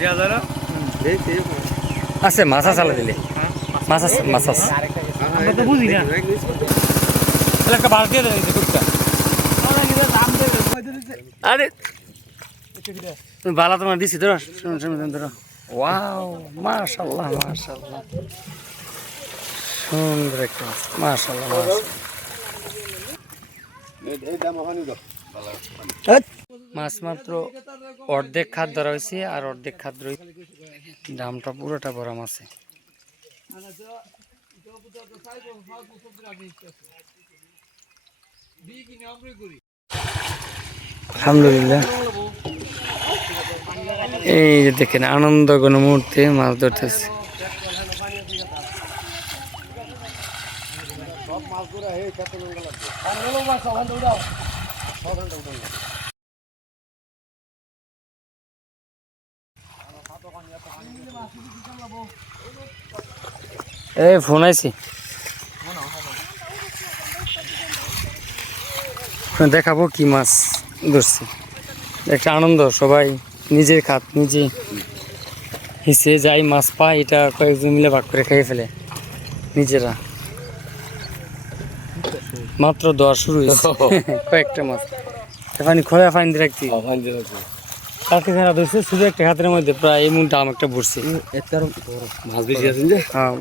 দেওয়া যায় না আছে মাছ আছে আলাদা দিলে। মাছ আছে মাছ আছে। আমরা তো বুঝি না। তাহলে একটা বালতি দিয়ে টুকটা। আরে। বালা তোমার দিছি ধরো শুনুন শুনুন ধরো। ওয়াও মাশাল্লাহ মাশাল্লাহ সুন্দর একটা মাছ মাশাল্লাহ মাশাল্লাহ মাছ মাত্র অর্ধেক খাদ ধরা হয়েছে আর অর্ধেক খাদ রয়েছে দামটা পুরোটা বড় মাছে আলহামদুলিল্লাহ। এই যে দেখেন আনন্দ কোনো মুহূর্তে মাছ ধরতেছে। এই ফোন আইছি। দেখাবো কি মাছ ধরছি। একটা আনন্দ সবাই নিজের খাত নিজে হিসে যাই মাছ পায় এটা কয়েকজন মিলে ভাগ করে খেয়ে ফেলে নিজেরা। মাত্র দশ শুরু কয়েকটা মাছ। ফানি খোলা ফাইন দিয়ে রাখতি কালকে যারা ধরছে শুধু একটা হাতের মধ্যে প্রায় এমন দাম একটা ভরছে। মাছ বেশি আছেন যে? হ্যাঁ।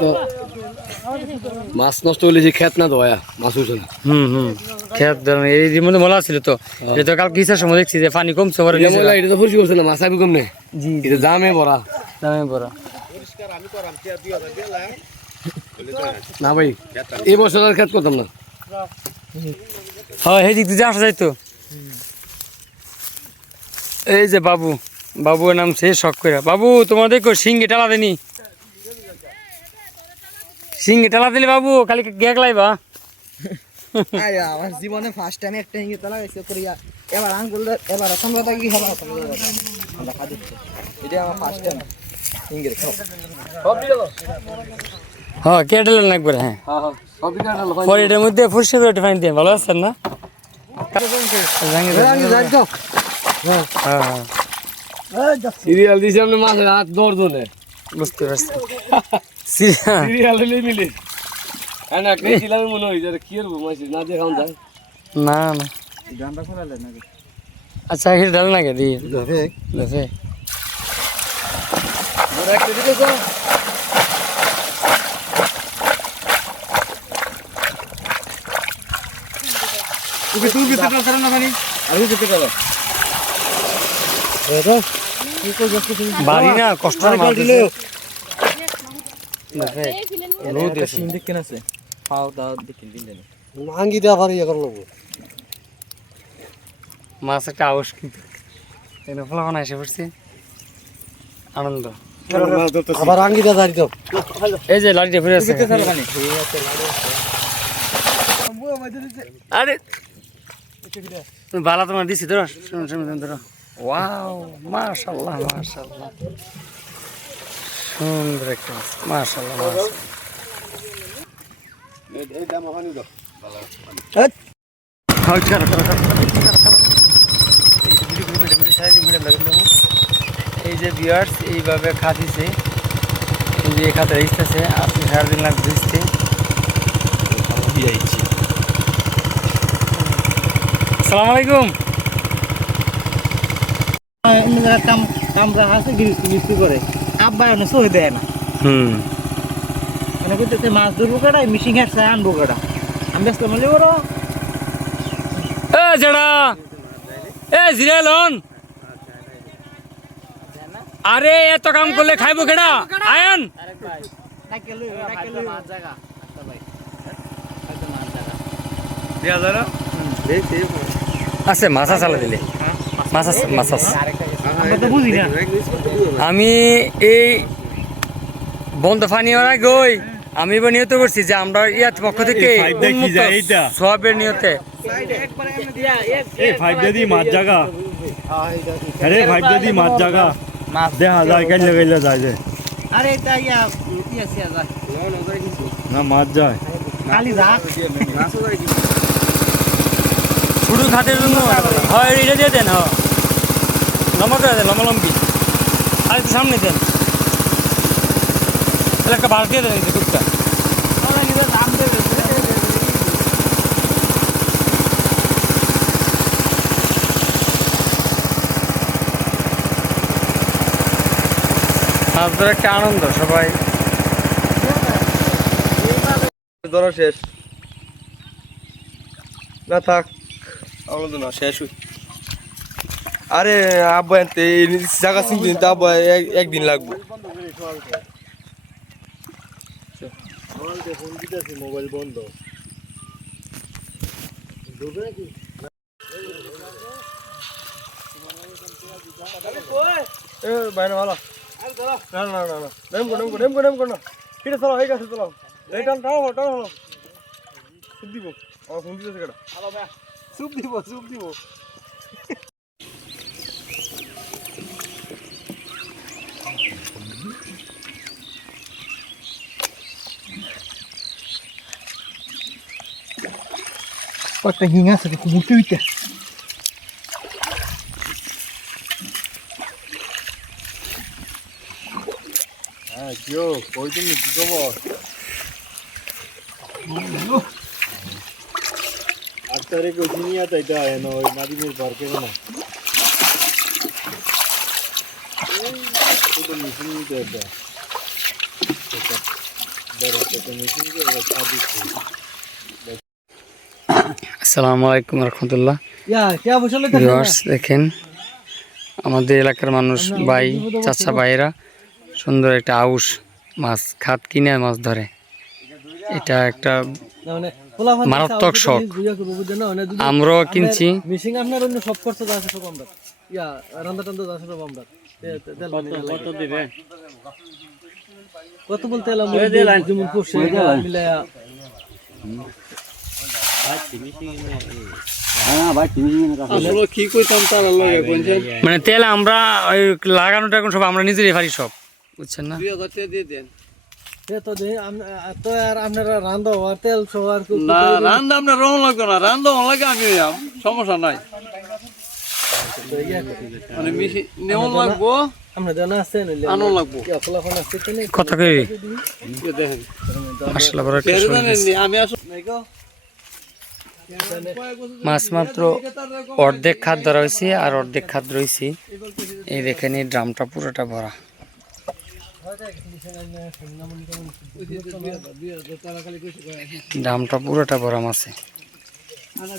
তো মাছ নষ্ট হলে যে খেত না দয়া মাছ উঠে না। হুম হুম। খেত ধরেন এই মধ্যে মলা ছিল তো। এটা তো কালকে ইচ্ছার সময় দেখছি যে পানি কমছে পরে এটা তো পরিষ্কার করছে না মাছ আবি কম নেই। জি এটা দামে ভরা। দামে বড় না ভাই এই বছর আর খেত করতাম না। হ্যাঁ সেই দিক দিয়ে আসা যাইতো এই যে বাবু বাবু নাম সে শখ করে বাবু তোমার দেখো সিঙ্গে টালা দেনি সিঙ্গে টালা দিলে বাবু খালি গ্যাগ লাইবা। আরে আমার জীবনে ফার্স্ট টাইম একটা হিঙ্গি তোলা গেছে করিয়া এবার আঙ্গুল এবার সম্ভবত কি হবে দেখা। দিচ্ছে। এটা আমার ফার্স্ট টাইম হিঙ্গির হ্যাঁ কেটেলেন একবার হ্যাঁ। হ্যাঁ হ্যাঁ পরে এটার মধ্যে ফাইন দিয়ে ভালো আছেন না। হ্যাঁ হ্যাঁ সিরিয়াল দিয়েছি আপনি মাছের হাত দৌড় ধরে বুঝতে পারছি। সিরিয়া সিরিয়াল হলে মিলে কারণ একটা ছিলাম মনে হয় যে কি করব মাছ না দিয়ে খাওয়া যায় না না। গানটা খোলালে নাকি? আচ্ছা এটা ডাল না কে দিয়ে দেখে একটা দিকে তো তুই তুই বিতে তো না পানি আমি যেতে দেওয়া পারি ইয়ে করল মাছ একটা আওয়াজ কিন্তু। এখানে ফলাফল এসে পড়ছে। আনন্দ। আবার এই যে লাড়িটা ফিরে আছে আরে! বালা তোমার দিছি ধরো। ধরো। ওয়াও মাশাল্লাহ মাশাল্লাহ সুন্দর একটা মাশাল্লাহ। এই যে বিয়ার্স এইভাবে খাদিছে এই যে খাতে ইস্তেছে আপনি সারাদিন লাগবে দিচ্ছে আসসালামু আলাইকুম। কাম কামরা আছে গিরিস্তি গিরিস্তি করে। আব্বা এনে সই দেয় না। হুম। এনে করতেছে মাছ ধরবো মিশিং আনব আমি ব্যস্ত এ জড়া এ জিরে লন আরে এত কাম করলে খাইবো কেডা? আয়ন। আছে মাছ আলাদা দিলে। আমি এই বন্ধ ফানি ওরা গই আমি এবার নিয়ত করছি যে আমরা ইয়ার পক্ষ থেকে সবের নিয়তে এই ফাইভ দাদি মাছ জাগা। আরে ফাইভ দাদি মাছ জাগা। দেখা যায় গাইলে গাইলে যায় যে। আরে এটা ইয়া সিয়া না মাছ যায়। খালি রাখ শুধু খাতের জন্য হয় এটা দিয়ে দেন হ্যাঁ। লম্বা করে দেন লম্বা লম্বি আর একটু সামনে দেন। তাহলে একটা বাস দিয়ে দেন কুটটা মাছ ধরে একটা আনন্দ, সবাই। ধরা শেষ। না, থাক। আমার তো না শেষ আরে আব্বা জায়গা চিনতে নিতে আব্বা, এক- একদিন লাগবে। মোবাইল বন্ধ বাইরে ভালো না না না না। নেম কো নেম কো নেম কো না। কিরে চলো এই কাছে চলো এই টান টাও টাও হলো। সুপ দিব। ফোন দিতেছে কেডা? দিব সুপ দিব। একটা হিং আছে খুব উঠে উঠে কিও কই ওই চিনি আতা এটা এনো ওই মাদিপুর পার্কে না তো মিশিং নিতে এটা বড় তো মিশিং করে সাদি আসসালামু আলাইকুম রহমতুল্লাহ। ইয়া দেখেন আমাদের এলাকার মানুষ ভাই চাচা ভাইয়েরা সুন্দর একটা আউশ মাছ খাত কিনে মাছ ধরে। এটা একটা মানে মারাত্মক শখ। আমরাও কিনছি। ইয়া কত বলতে মানে তেল আমরা ওই লাগানোটা এখন সব আমরা নিজেরই পারি সব বুঝছেন না? এ তো দে আম- আ- তো আর আপনারা রান্দা আর তেল সব আর কু- না রান্দা আপনার রং লাগবে না রান্দা লাগে আমি হইয়াম, সমস্যা নাই। মানে কথা কই? দেখেন। আমি আসলে মাছ মাত্র অর্ধেক খাদ ধরা হয়েছে আর অর্ধেক খাদ রয়েছে। এই দেখেন এই ড্রামটা পুরোটা ভরা। ড্রামটা পুরোটা ভরা মাছে। আমরা